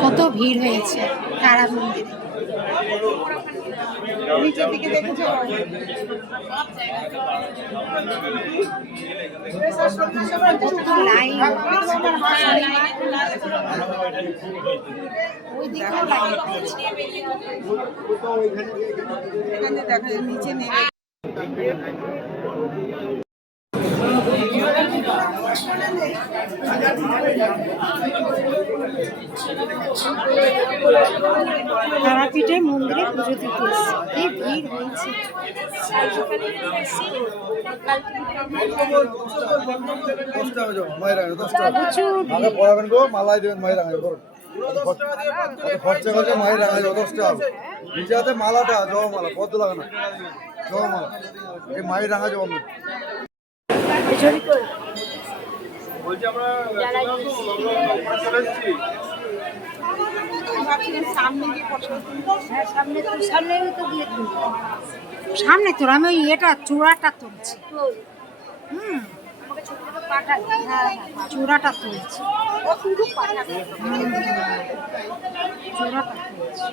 কত ভিড় হয়েছে তারা মন্দিরে। নিচের দিকে দেখেছো কত লাইন, ওই দিকেও লাইন হয়েছে। এখানে দেখা যায় নিচে নেমে তারাপীঠে মন্দিরে পুজো দিতে এসেছে, কি ভিড় হয়েছে। মালাই দেবেন খরচা করছে মায়ের রাঙা যথেষ্ট হবে নিজে মালাটা জবামালা পদ্ম লাগানো জবামালা এই মায়ের রাঙা জবা বলছি আমরা সামনে তোর আমি ওই এটা চূড়াটা তুলছি। চূড়াটা তুলছি, চূড়াটা তুলছি।